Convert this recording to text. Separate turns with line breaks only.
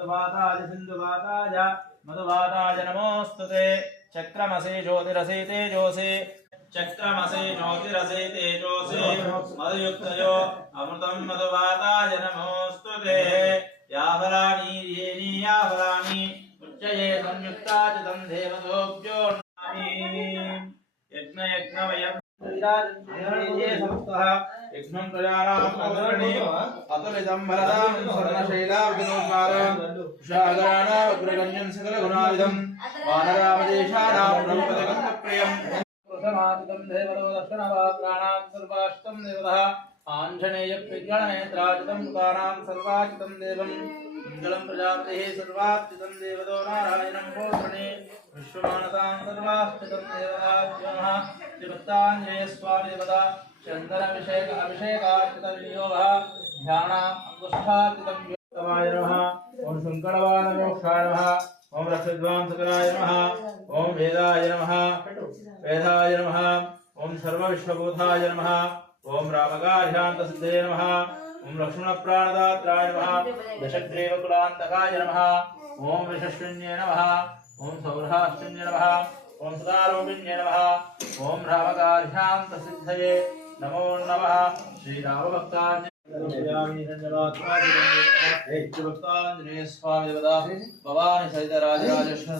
मधुवाताय सिन्धुवाताय, मधुवाताय नमोऽस्तुते। चक्रमसि ज्योतिरसि तेजोसि। चक्रमसि ज्योतिरसि तेजोसि। मधुयुक्तयो अमृतं मधुवाताय नमोऽस्तुते। यावराणि येनि यावराणि उच्चये संयुक्ताचितं देवतोऽभ्यो यज्ञ यज्ञवयम् यज्ञं प्रजानाम् अग्रणी अतुलितं बलदां शागराणाग्रगण्यं सकलगुणायुधं वानरामदेशानां ब्रह्मपदगन्तप्रियं प्रसमादितं देवरो दर्शनपात्राणां सर्वाष्टं देवतः आञ्जनेयविज्ञाननेत्राजितं मुखानां सर्वाचितं देवं मङ्गलं प्रजापतिः सर्वाच्युतं देवतो नारायणं भूषणे विश्वमानसां सर्वास्थितं देवताभ्यः श्रीभक्ताञ्जनेयस्वामी देवता चन्दनाभिषेक अभिषेकार्चितविनियोगः ध्यानाम् अङ्गुष्ठार्चितं योगवाय नमः ॐ शङ्करवानमोक्षाय नमः ॐ रक्षद्वांसकराय नमः ॐ वेदाय नमः वेदाय नमः ॐ सर्वविश्वबोधाय नमः ॐ रामगार्ह्यान्तसिद्धये नमः ॐ लक्ष्मणप्राणदात्राय नमः दशग्रीवकुलान्तकाय नमः ॐ वृषशून्ये नमः ॐ सौरहाष्टन्ये नमः ॐ सदारोपिण्ये नमः ॐ रामगार्ह्यान्तसिद्धये नमो नमः श्रीरामभक्ताञ्जनेय स्वामी भवानी सहित राजराजेश्वर